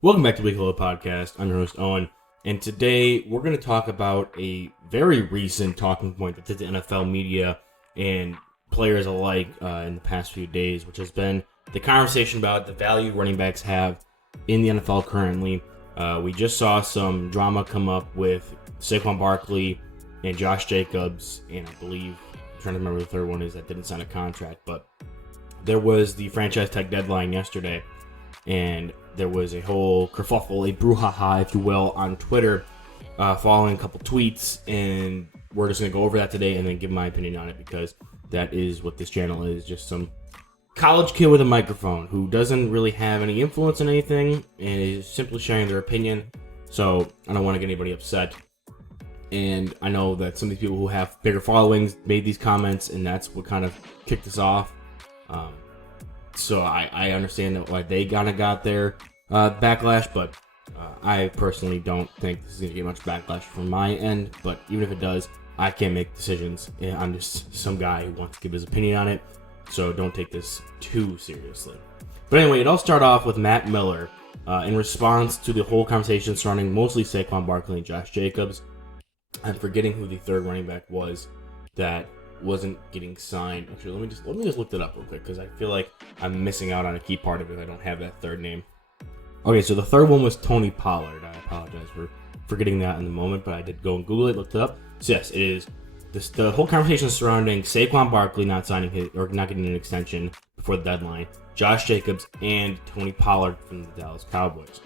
Welcome back to Week Huddle Podcast. I'm your host, Owen, and today we're going to talk about a very recent talking point that hit the NFL media and players alike in the past few days, which has been the conversation about the value running backs have in the NFL currently. We just saw some drama come up with Saquan Barkley and Josh Jacobs, and I believe, I'm trying to remember the third one is that didn't sign a contract, but there was the franchise tag deadline yesterday, and there was a whole kerfuffle, a brouhaha, if you will, on Twitter following a couple tweets, and we're just going to go over that today and then give my opinion on it because that is what this channel is, just some college kid with a microphone who doesn't really have any influence on anything and is simply sharing their opinion. So I don't want to get anybody upset. And I know that some of these people who have bigger followings made these comments, and that's what kind of kicked us off. So I understand that why they kind of got their backlash, but I personally don't think this is going to get much backlash from my end. But even if it does, I can't make decisions. I'm just some guy who wants to give his opinion on it, so don't take this too seriously. But anyway, it all started off with Matt Miller in response to the whole conversation surrounding mostly Saquon Barkley and Josh Jacobs. I'm forgetting who the third running back was that wasn't getting signed. Actually, let me just look that up real quick because I feel like I'm missing out on a key part of it. I don't have that third name. Okay, so the third one was Tony Pollard. I apologize for forgetting that in the moment, but I did go and Google it, looked it up. So yes, it is the whole conversation surrounding Saquon Barkley not signing his or not getting an extension before the deadline, Josh Jacobs and Tony Pollard from the Dallas Cowboys.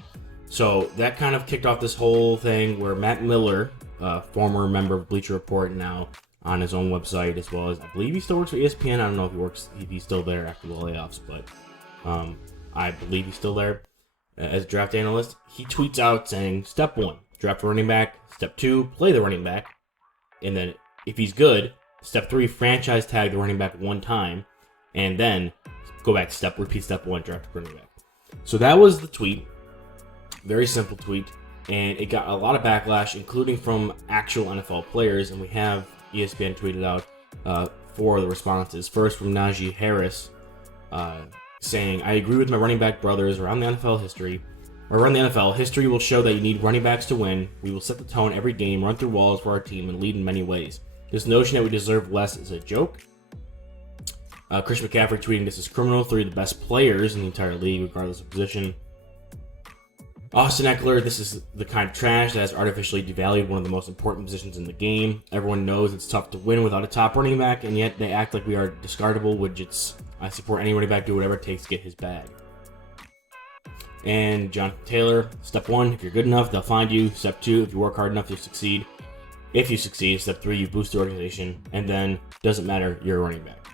So that kind of kicked off this whole thing where Matt Miller, former member of Bleacher Report, now on his own website, as well as I believe he still works for ESPN. I don't know if he's still there after the layoffs, but I believe he's still there as a draft analyst. He tweets out saying, step 1, draft a running back. Step 2, play the running back. And then if he's good, step 3, franchise tag the running back one time. And then go back to repeat step 1, draft a running back. So that was the tweet. Very simple tweet. And it got a lot of backlash, including from actual NFL players. And we have ESPN tweeted out 4 of the responses. First from Najee Harris, saying, I agree with my running back brothers around the NFL history. History will show that you need running backs to win. We will set the tone every game, run through walls for our team, and lead in many ways. This notion that we deserve less is a joke. Chris McCaffrey tweeting, this is criminal. 3 of the best players in the entire league, regardless of position. Austin Eckler, this is the kind of trash that has artificially devalued one of the most important positions in the game. Everyone knows it's tough to win without a top running back, and yet they act like we are discardable widgets. I support any running back, do whatever it takes to get his bag. And Jonathan Taylor, step 1, if you're good enough, they'll find you. Step 2, if you work hard enough, you'll succeed. If you succeed, step 3, you boost the organization, and then doesn't matter, you're a running back.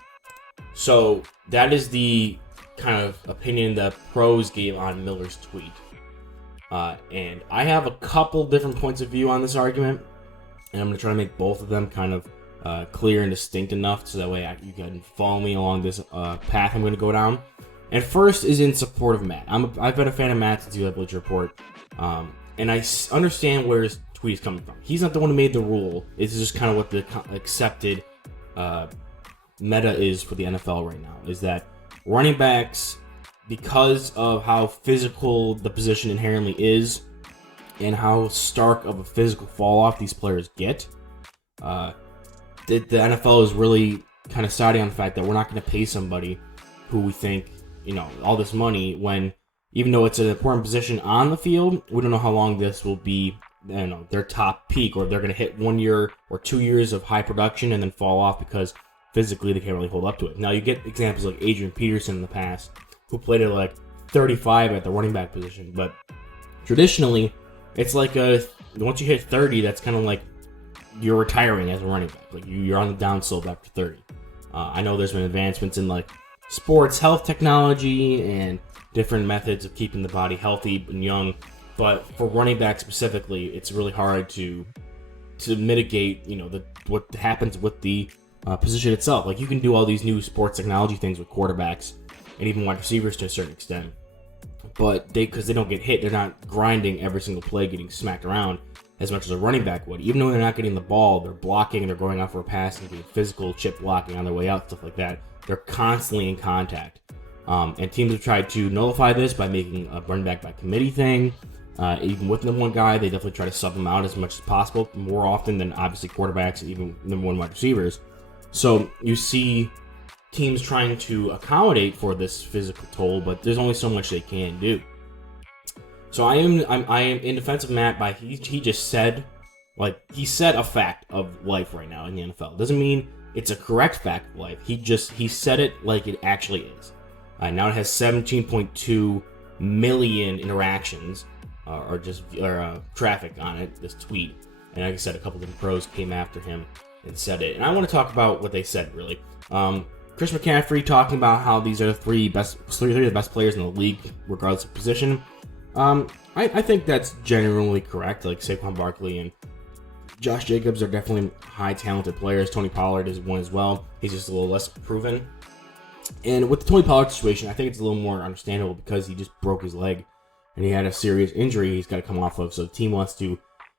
So that is the kind of opinion that pros gave on Miller's tweet. And I have a couple different points of view on this argument, and I'm going to try to make both of them kind of clear and distinct enough so that way you can follow me along this path I'm going to go down. And first is in support of Matt. I've been a fan of Matt since he left Bleacher Report, and I understand where his tweet is coming from. He's not the one who made the rule. It's just kind of what the accepted meta is for the NFL right now, is that running backs, because of how physical the position inherently is and how stark of a physical fall off these players get, the NFL is really kind of siding on the fact that we're not going to pay somebody who we think, all this money when, even though it's an important position on the field, we don't know how long this will be, their top peak, or they're going to hit 1 year or 2 years of high production and then fall off because physically they can't really hold up to it. Now you get examples like Adrian Peterson in the past, who played at like 35 at the running back position. But traditionally, it's like once you hit 30, that's kind of like you're retiring as a running back. Like you're on the downslope after 30. I know there's been advancements in like sports health technology and different methods of keeping the body healthy and young. But for running back specifically, it's really hard to mitigate, what happens with the position itself. Like you can do all these new sports technology things with quarterbacks and even wide receivers to a certain extent. But because they don't get hit, they're not grinding every single play, getting smacked around as much as a running back would. Even though they're not getting the ball, they're blocking, they're going out for a pass and doing physical chip blocking on their way out, stuff like that. They're constantly in contact. And teams have tried to nullify this by making a running back by committee thing. Even with number one guy, they definitely try to sub him out as much as possible, more often than obviously quarterbacks, even number one wide receivers. So you see teams trying to accommodate for this physical toll, but there's only so much they can do. So I am in defense of Matt by he just said, like, he said a fact of life right now in the NFL. Doesn't mean it's a correct fact of life. He said it like it actually is. Now it has 17.2 million interactions or traffic on it, this tweet. And like I said, a couple different pros came after him and said it. And I want to talk about what they said, really. Chris McCaffrey talking about how these are the three of the best players in the league, regardless of position. I think that's generally correct. Like Saquon Barkley and Josh Jacobs are definitely high talented players. Tony Pollard is one as well. He's just a little less proven. And with the Tony Pollard situation, I think it's a little more understandable because he just broke his leg and he had a serious injury he's got to come off of. So the team wants to,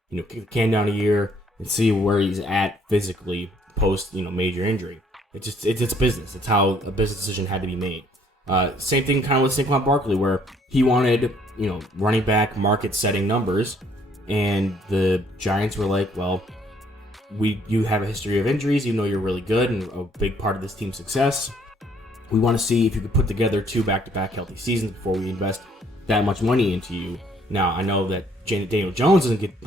kick the can down a year and see where he's at physically post, major injury. It's business. It's how a business decision had to be made. Same thing kind of with Saquon Barkley, where he wanted, running back market setting numbers, and the Giants were like, well, you have a history of injuries, even though you're really good and a big part of this team's success. We want to see if you could put together 2 back-to-back healthy seasons before we invest that much money into you. Now, I know that Daniel Jones doesn't get,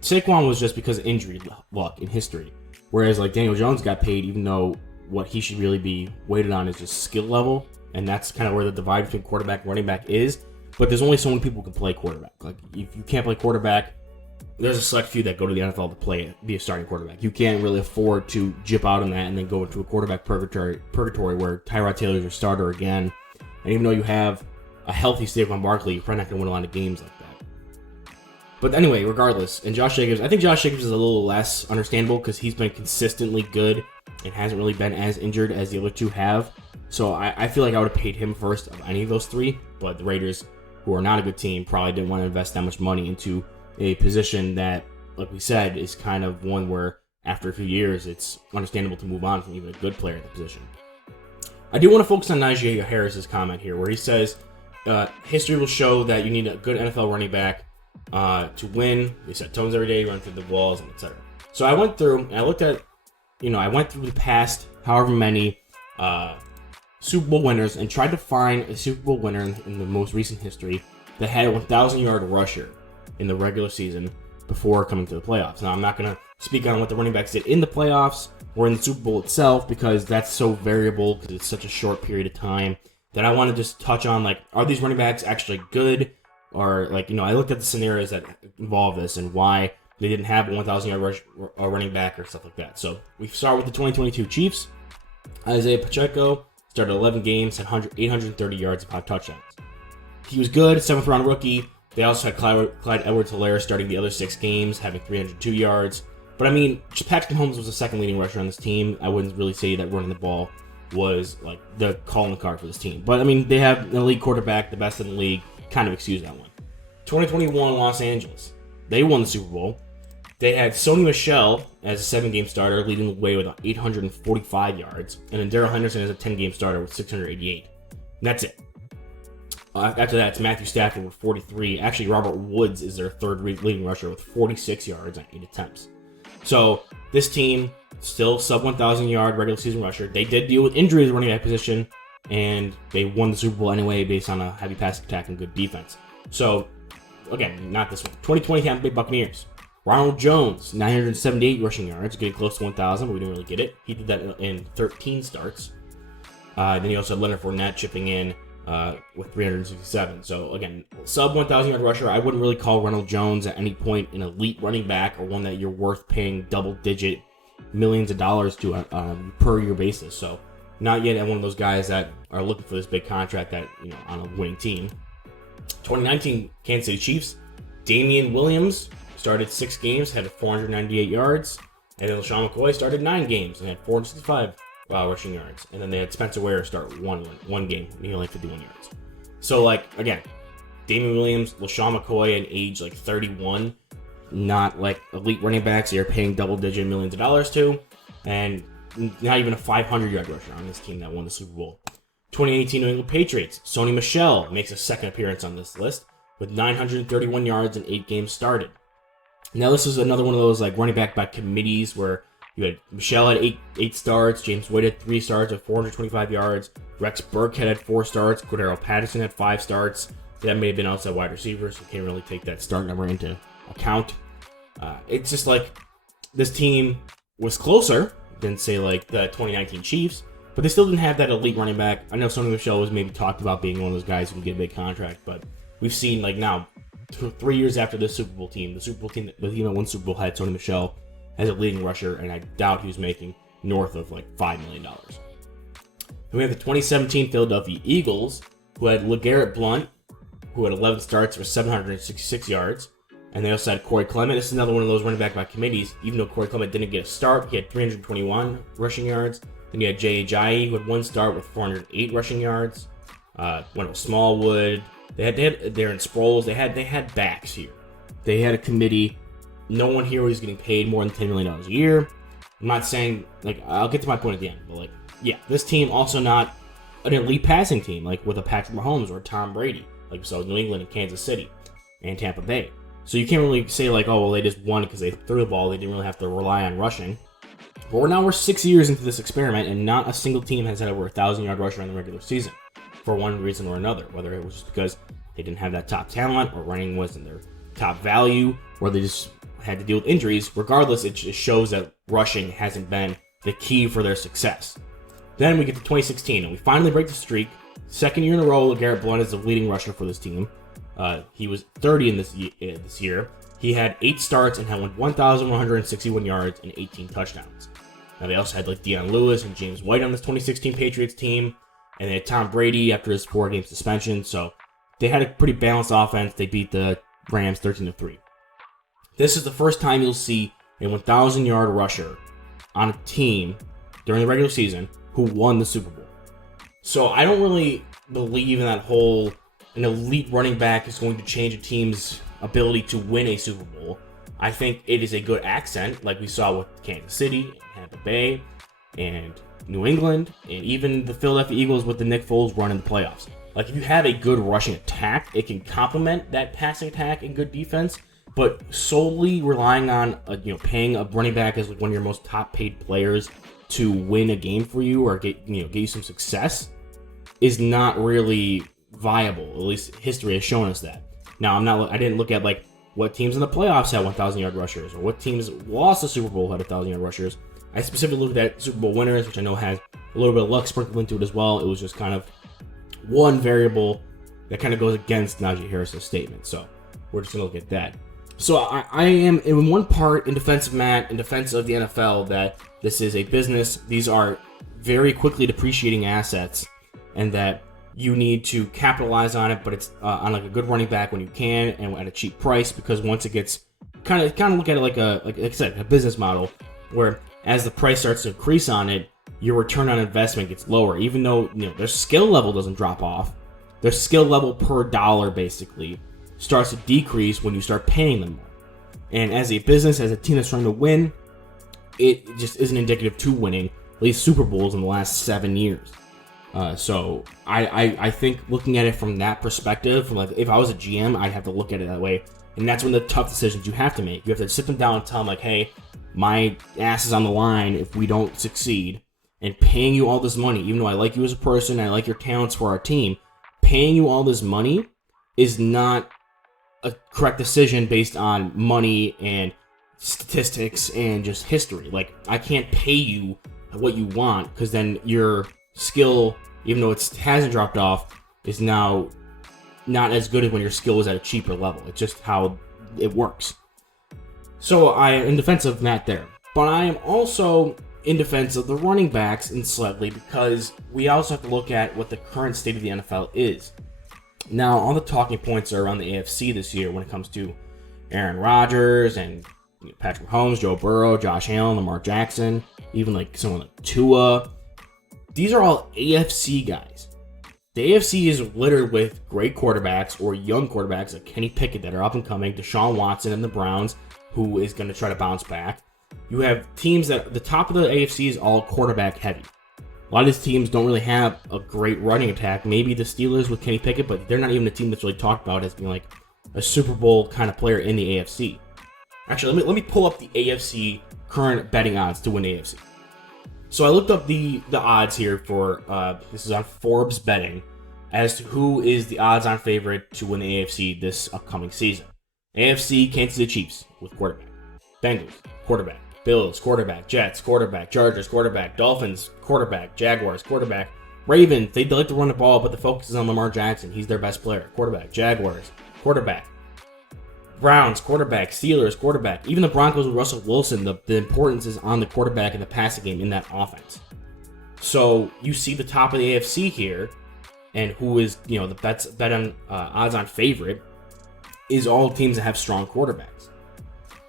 Saquon was just because of injury luck in history. Whereas, Daniel Jones got paid even though what he should really be weighted on is just skill level. And that's kind of where the divide between quarterback and running back is. But there's only so many people who can play quarterback. If you can't play quarterback, there's a select few that go to the NFL to be a starting quarterback. You can't really afford to jip out on that and then go into a quarterback purgatory where Tyrod Taylor's your starter again. And even though you have a healthy Saquon Barkley, you're probably not going to win a lot of games like that. But anyway, regardless, and Josh Jacobs, I think Josh Jacobs is a little less understandable because he's been consistently good and hasn't really been as injured as the other two have. So I feel like I would have paid him first of any of those three, but the Raiders, who are not a good team, probably didn't want to invest that much money into a position that, like we said, is kind of one where after a few years, it's understandable to move on from even a good player in the position. I do want to focus on Najee Harris's comment here, where he says, history will show that you need a good NFL running back to win. They set tones every day, run through the walls, and etc. So I went through and I looked at, I went through the past however many Super Bowl winners and tried to find a Super Bowl winner in the most recent history that had a 1,000-yard rusher in the regular season before coming to the playoffs. Now, I'm not going to speak on what the running backs did in the playoffs or in the Super Bowl itself because that's so variable because it's such a short period of time that I want to just touch on, are these running backs actually good? Or, I looked at the scenarios that involve this and why they didn't have a 1,000-yard running back or stuff like that. So we start with the 2022 Chiefs. Isaiah Pacheco started 11 games, had 830 yards and 5 touchdowns. He was good, 7th-round rookie. They also had Clyde Edwards-Helaire starting the other 6 games, having 302 yards. But, Patrick Mahomes was the second leading rusher on this team. I wouldn't really say that running the ball was, the calling card for this team. But, they have an elite quarterback, the best in the league. Kind of excuse that one. 2021 Los Angeles. They won the Super Bowl. They had Sony Michel as a 7-game starter, leading the way with 845 yards. And then Darrell Henderson as a 10-game starter with 688. And that's it. After that, it's Matthew Stafford with 43. Actually, Robert Woods is their third leading rusher with 46 yards on 8 attempts. So, this team, still sub 1,000-yard regular season rusher. They did deal with injuries at running back position, and they won the Super Bowl anyway based on a heavy passing attack and good defense. So, again, not this one. 2020 Tampa Bay Buccaneers. Ronald Jones, 978 rushing yards, getting close to 1,000, but we didn't really get it. He did that in 13 starts. Then he also had Leonard Fournette chipping in with 367. So, again, sub 1,000-yard rusher. I wouldn't really call Ronald Jones at any point an elite running back or one that you're worth paying double-digit millions of dollars to on a per-year basis. So, not yet one of those guys that are looking for this big contract that, on a winning team. 2019 Kansas City Chiefs, Damian Williams started 6 games, had 498 yards. And then LaShawn McCoy started 9 games and had 465 rushing yards. And then they had Spencer Ware start one game, and he only had 51 yards. So, again, Damian Williams, LaShawn McCoy at age, 31, not, elite running backs you're paying double-digit millions of dollars to. And not even a 500-yard rusher on this team that won the Super Bowl. 2018 New England Patriots, Sony Michel makes a second appearance on this list with 931 yards in 8 games started. Now this is another one of those like running back by committees where you had Michel had eight starts, James White had 3 starts at 425 yards, Rex Burkhead had 4 starts, Cordero Patterson had 5 starts. That may have been outside wide receivers, so you can't really take that start number into account. It's just like this team was closer than, say, like the 2019 Chiefs, but they still didn't have that elite running back. I know Sony Michel was maybe talked about being one of those guys who can get a big contract, but we've seen like now, 3 years after this Super Bowl team, the Super Bowl team that even won Super Bowl had Sony Michel as a leading rusher, and I doubt he was making north of like $5 million. Then we have the 2017 Philadelphia Eagles, who had LeGarrette Blount, who had 11 starts for 766 yards. And they also had Corey Clement. This is another one of those running back by committees. Even though Corey Clement didn't get a start, he had 321 rushing yards. Then you had Jay Ajayi, who had 1 start with 408 rushing yards. Wendell Smallwood. They had Darren Sproles. They had backs here. They had a committee. No one here was getting paid more than $10 million a year. I'm not saying, like, I'll get to my point at the end. But, like, yeah, this team also not an elite passing team, like with a Patrick Mahomes or Tom Brady. Like we saw New England and Kansas City and Tampa Bay. So you can't really say like, oh, well, they just won because they threw the ball. They didn't really have to rely on rushing. But we're 6 years into this experiment, and not a single team has had over a 1,000-yard rusher in the regular season for one reason or another. Whether it was just because they didn't have that top talent, or running wasn't their top value, or they just had to deal with injuries. Regardless, it just shows that rushing hasn't been the key for their success. Then we get to 2016, and we finally break the streak. Second year in a row, LeGarrette Blount is the leading rusher for this team. He was 30 in this year. He had 8 starts and had 1,161 yards and 18 touchdowns. Now they also had like Deion Lewis and James White on this 2016 Patriots team, and they had Tom Brady after his 4-game suspension. So they had a pretty balanced offense. They beat the Rams 13-3. This is the first time you'll see a 1,000-yard rusher on a team during the regular season who won the Super Bowl. So I don't really believe in that whole an elite running back is going to change a team's ability to win a Super Bowl. I think it is a good accent, like we saw with Kansas City, and Tampa Bay, and New England, and even the Philadelphia Eagles with the Nick Foles run in the playoffs. Like if you have a good rushing attack, it can complement that passing attack and good defense. But solely relying on paying a running back as like one of your most top paid players to win a game for you or get you some success is not really viable. At least history has shown us that. Now I didn't look at like what teams in the playoffs had 1,000-yard rushers or what teams lost the Super Bowl had 1,000-yard rushers. I specifically looked at Super Bowl winners, which I know has a little bit of luck sprinkled into it as well. It was just kind of one variable that kind of goes against Najee Harris's statement. So we're just gonna look at that. So I am in one part in defense of Matt, in defense of the NFL, that this is a business. These are very quickly depreciating assets, and that you need to capitalize on it, but it's on like a good running back when you can and at a cheap price, because once it gets kind of look at it like I said, a business model where as the price starts to increase on it, your return on investment gets lower. Even though their skill level doesn't drop off, their skill level per dollar basically starts to decrease when you start paying them more. And as a business, as a team that's trying to win, it just isn't indicative to winning at least Super Bowls in the last 7 years. So I think looking at it from that perspective, from like if I was a GM, I'd have to look at it that way. And that's when the tough decisions you have to make. You have to sit them down and tell them like, hey, my ass is on the line if we don't succeed. And paying you all this money, even though I like you as a person, I like your talents for our team, paying you all this money is not a correct decision based on money and statistics and just history. Like, I can't pay you what you want, because then your skill, even though it hasn't dropped off, is now not as good as when your skill was at a cheaper level. It's just how it works. So I am in defense of Matt there. But I am also in defense of the running backs in slightly, because we also have to look at what the current state of the NFL is. Now, all the talking points are around the AFC this year when it comes to Aaron Rodgers and Patrick Mahomes, Joe Burrow, Josh Allen, Lamar Jackson, even like someone like Tua. These are all AFC guys. The AFC is littered with great quarterbacks or young quarterbacks like Kenny Pickett that are up and coming, Deshaun Watson and the Browns, who is going to try to bounce back. You have teams that the top of the AFC is all quarterback heavy. A lot of these teams don't really have a great running attack. Maybe the Steelers with Kenny Pickett, but they're not even a team that's really talked about as being like a Super Bowl kind of player in the AFC. Actually, let me pull up the AFC current betting odds to win the AFC. So I looked up the odds here for, this is on Forbes Betting, as to who is the odds-on favorite to win the AFC this upcoming season. AFC, Kansas City Chiefs with quarterback. Bengals, quarterback. Bills, quarterback. Jets, quarterback. Chargers, quarterback. Dolphins, quarterback. Jaguars, quarterback. Ravens, they like to run the ball, but the focus is on Lamar Jackson. He's their best player. Quarterback. Jaguars, quarterback. Browns, quarterback. Steelers, quarterback. Even the Broncos with Russell Wilson, the importance is on the quarterback in the passing game in that offense. So you see the top of the AFC here, and who is, the bet on odds-on favorite is all teams that have strong quarterbacks.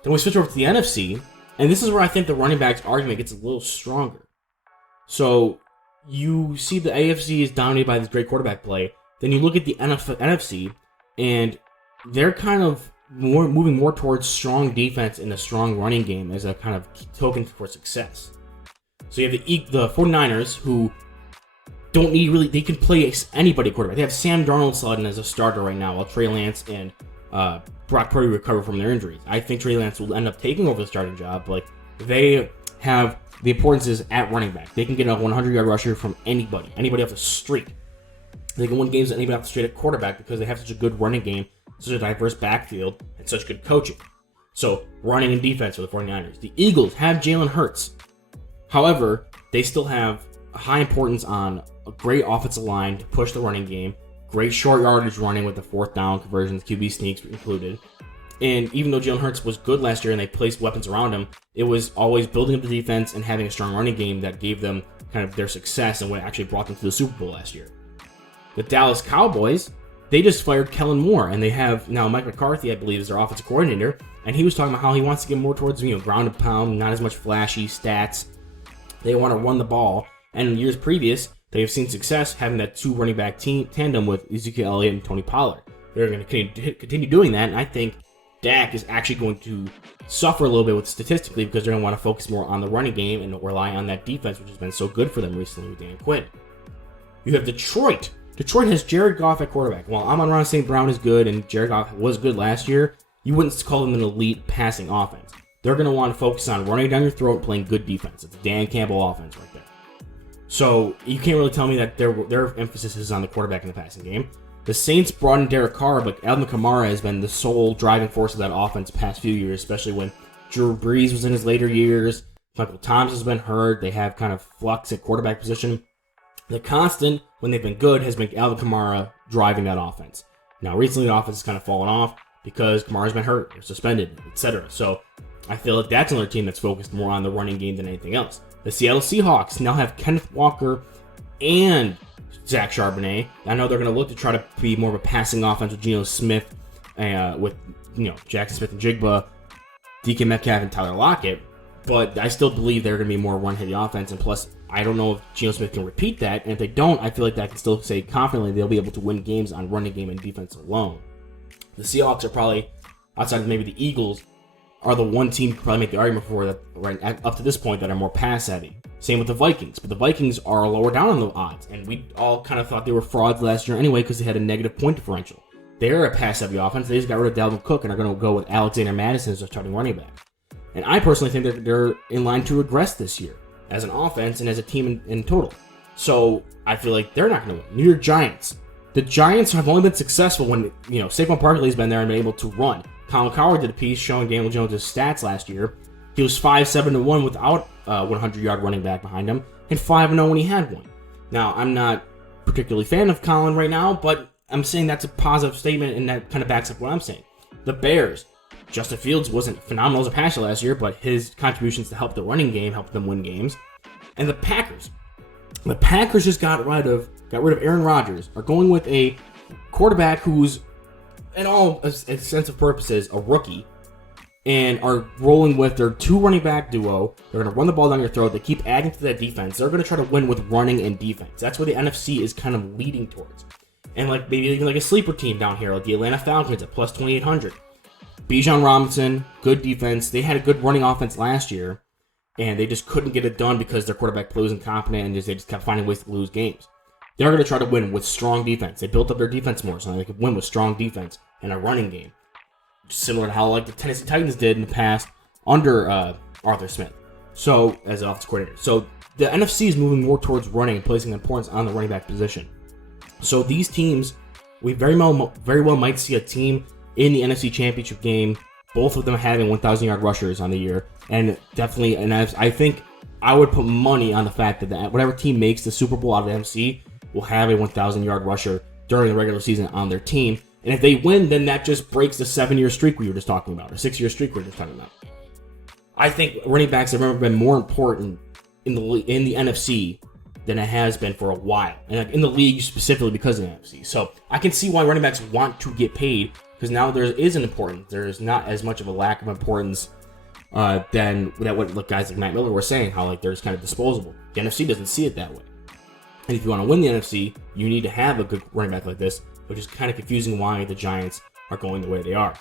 Then we switch over to the NFC, and this is where I think the running backs argument gets a little stronger. So you see the AFC is dominated by this great quarterback play. Then you look at the NFC, and they're kind of moving more towards strong defense and a strong running game as a kind of token for success. So you have the 49ers, who don't need really, they can play anybody quarterback. They have Sam Darnold slotted as a starter right now, while Trey Lance and Brock Purdy recover from their injuries. I think Trey Lance will end up taking over the starting job, but they have the importance is at running back. They can get a 100-yard rusher from anybody off the street. They can win games with anybody off the street at quarterback because they have such a good running game, such a diverse backfield, and such good coaching. So, running and defense for the 49ers. The Eagles have Jalen Hurts. However, they still have a high importance on a great offensive line to push the running game, great short yardage running with the fourth down conversions, QB sneaks included. And even though Jalen Hurts was good last year and they placed weapons around him, it was always building up the defense and having a strong running game that gave them kind of their success and what actually brought them to the Super Bowl last year. The Dallas Cowboys, they just fired Kellen Moore, and they have now Mike McCarthy, I believe, is their offensive coordinator, and he was talking about how he wants to get more towards ground and pound, not as much flashy stats. They want to run the ball, and in years previous, they have seen success having that two running back tandem with Ezekiel Elliott and Tony Pollard. They're going to continue doing that, and I think Dak is actually going to suffer a little bit statistically because they're going to want to focus more on the running game and rely on that defense, which has been so good for them recently with Dan Quinn. You have Detroit. Detroit has Jared Goff at quarterback. While Amon-Ra St. Brown is good and Jared Goff was good last year, you wouldn't call them an elite passing offense. They're going to want to focus on running down your throat and playing good defense. It's a Dan Campbell offense right there. So you can't really tell me that their emphasis is on the quarterback in the passing game. The Saints brought in Derek Carr, but Alvin Kamara has been the sole driving force of that offense the past few years, especially when Drew Brees was in his later years. Michael Thomas has been hurt. They have kind of flux at quarterback position. The constant, when they've been good, has been Alvin Kamara driving that offense. Now, recently the offense has kind of fallen off because Kamara's been hurt or suspended, etc. So I feel like that's another team that's focused more on the running game than anything else. The Seattle Seahawks now have Kenneth Walker and Zach Charbonnet. I know they're going to look to try to be more of a passing offense with Geno Smith, with Jackson Smith and Jigba, DK Metcalf, and Tyler Lockett. But I still believe they're going to be more run-heavy offense. And plus, I don't know if Geno Smith can repeat that. And if they don't, I feel like that can still say confidently they'll be able to win games on running game and defense alone. The Seahawks are probably, outside of maybe the Eagles, are the one team you could probably make the argument for that right up to this point that are more pass-heavy. Same with the Vikings. But the Vikings are lower down on the odds. And we all kind of thought they were frauds last year anyway because they had a negative point differential. They're a pass-heavy offense. They just got rid of Dalvin Cook and are going to go with Alexander Madison as their starting running back. And I personally think that they're in line to regress this year as an offense and as a team in total. So I feel like they're not going to win. New York Giants. The Giants have only been successful when, Saquon Barkley has been there and been able to run. Colin Cowherd did a piece showing Daniel Jones' stats last year. He was 5-7-1 without a 100-yard running back behind him, and 5-0 when he had one. Now, I'm not particularly a fan of Colin right now, but I'm saying that's a positive statement, and that kind of backs up what I'm saying. The Bears. Justin Fields wasn't phenomenal as a passer last year, but his contributions to help the running game helped them win games. And the Packers. The Packers just got rid of Aaron Rodgers, are going with a quarterback who's, in all sense of purposes, a rookie, and are rolling with their two running back duo. They're going to run the ball down your throat. They keep adding to that defense. They're going to try to win with running and defense. That's where the NFC is kind of leading towards. And maybe even a sleeper team down here, like the Atlanta Falcons at plus 2,800. Bijan Robinson, good defense. They had a good running offense last year. and they just couldn't get it done because their quarterback play was incompetent, and they just kept finding ways to lose games. They're going to try to win with strong defense. They built up their defense more, so they could win with strong defense and a running game, similar to how like the Tennessee Titans did in the past under Arthur Smith. So as an offensive coordinator, so the NFC is moving more towards running and placing importance on the running back position. So these teams, we very well might see a team in the NFC Championship game, both of them having 1,000-yard rushers on the year, and definitely, and I think I would put money on the fact that whatever team makes the Super Bowl out of the NFC will have a 1,000-yard rusher during the regular season on their team. And if they win, then that just breaks the 7-year streak we were just talking about, or 6-year streak we were just talking about. I think running backs have never been more important in the NFC than it has been for a while, and in the league specifically because of the NFC. So I can see why running backs want to get paid, because now there is an importance. There is not as much of a lack of importance than what guys like Matt Miller were saying, how like they're just kind of disposable. The NFC doesn't see it that way. And if you want to win the NFC, you need to have a good running back like this, which is kind of confusing why the Giants are going the way they are.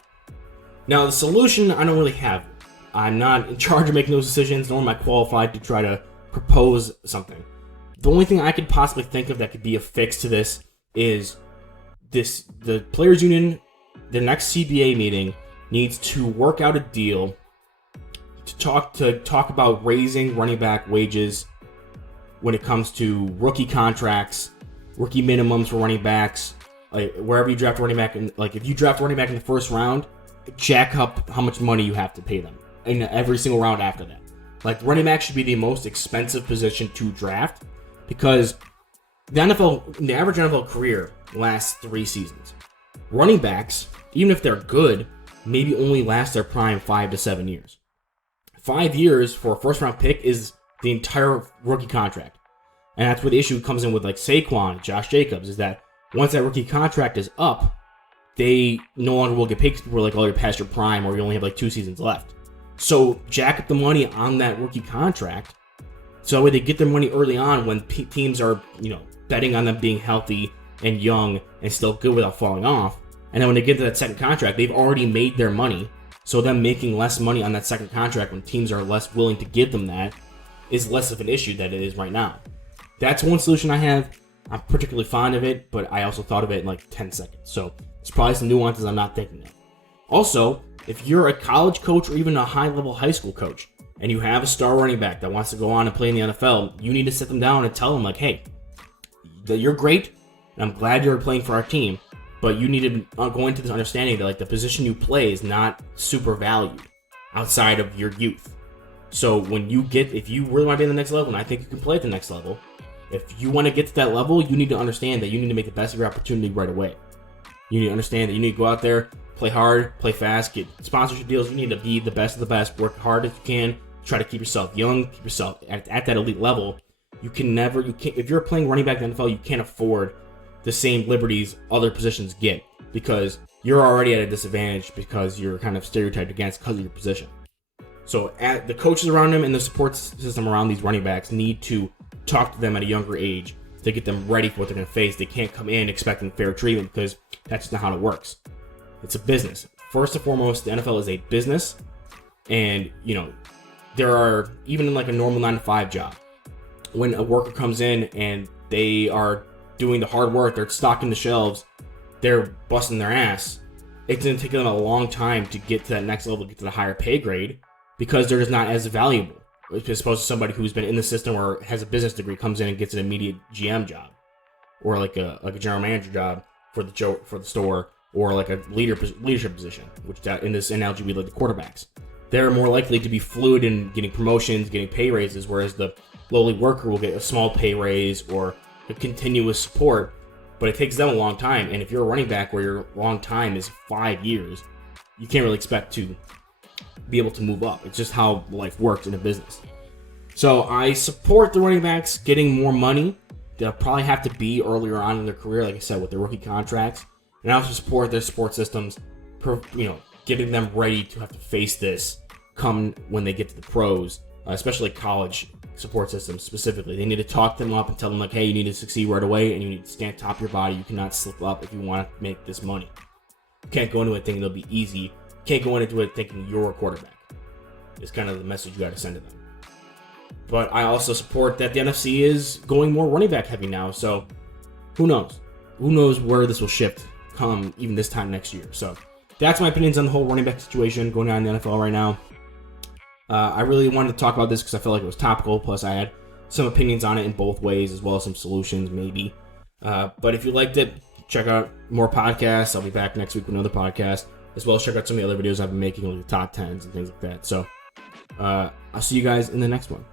Now, the solution, I don't really have. I'm not in charge of making those decisions, nor am I qualified to try to propose something. The only thing I could possibly think of that could be a fix to this is the Players Union, the next CBA meeting, needs to work out a deal to talk about raising running back wages when it comes to rookie contracts, rookie minimums for running backs, like wherever you draft a running back, and like if you draft a running back in the first round, jack up how much money you have to pay them in every single round after that. Like running back should be the most expensive position to draft, the average NFL career lasts 3 seasons. Running backs, even if they're good, maybe only last their prime 5 to 7 years. 5 years for a first round pick is the entire rookie contract. And that's where the issue comes in with like Saquon, Josh Jacobs, is that once that rookie contract is up, they no longer will get paid because people are like, oh, you're past your prime, or you only have like 2 seasons left. So jack up the money on that rookie contract, so that way they get their money early on when teams are, betting on them being healthy and young and still good without falling off. And then when they get to that second contract, they've already made their money. So them making less money on that second contract when teams are less willing to give them that is less of an issue than it is right now. That's one solution I have. I'm particularly fond of it, but I also thought of it in like 10 seconds. So it's probably some nuances I'm not thinking of. Also, if you're a college coach or even a high-level high school coach, and you have a star running back that wants to go on and play in the NFL, you need to sit them down and tell them, like, hey, you're great, and I'm glad you're playing for our team, but you need to go into this understanding that like the position you play is not super valued outside of your youth. So if you really want to be at the next level, and I think you can play at the next level, if you want to get to that level, you need to understand that you need to make the best of your opportunity right away. You need to understand that you need to go out there, play hard, play fast, get sponsorship deals. You need to be the best of the best, work hard as you can, try to keep yourself young, keep yourself at that elite level. You can't, if you're playing running back in the NFL, you can't afford the same liberties other positions get, because you're already at a disadvantage because you're kind of stereotyped against because of your position. So the coaches around them and the support system around these running backs need to talk to them at a younger age to get them ready for what they're going to face. They can't come in expecting fair treatment, because that's not how it works. It's a business. First and foremost, the NFL is a business, and there are, even in like a normal 9-to-5 job, when a worker comes in and they are doing the hard work, they're stocking the shelves, they're busting their ass, it's going to take them a long time to get to that next level, to get to the higher pay grade, because they're just not as valuable as opposed to somebody who's been in the system or has a business degree, comes in and gets an immediate GM job, or like a general manager job for the store, or like a leadership position, which in this analogy we like the quarterbacks. They're more likely to be fluid in getting promotions, getting pay raises, whereas the lowly worker will get a small pay raise or a continuous support, but it takes them a long time. And if you're a running back where your long time is 5 years, you can't really expect to be able to move up. It's just how life works in a business. So I support the running backs getting more money. They'll probably have to be earlier on in their career, like I said, with their rookie contracts. And I also support their support systems, getting them ready to have to face this come when they get to the pros, especially college support systems specifically. They need to talk them up and tell them, like, hey, you need to succeed right away, and you need to stand top of your body. You cannot slip up if you want to make this money. You can't go into it thinking it'll be easy. You can't go into it thinking you're a quarterback. It's kind of the message you got to send to them. But I also support that the NFC is going more running back heavy now. So who knows? Who knows where this will shift come even this time next year. So that's my opinions on the whole running back situation going on in the NFL right now. I really wanted to talk about this because I felt like it was topical. Plus, I had some opinions on it in both ways, as well as some solutions, maybe. But if you liked it, check out more podcasts. I'll be back next week with another podcast, as well as check out some of the other videos I've been making, like the top 10s and things like that. So I'll see you guys in the next one.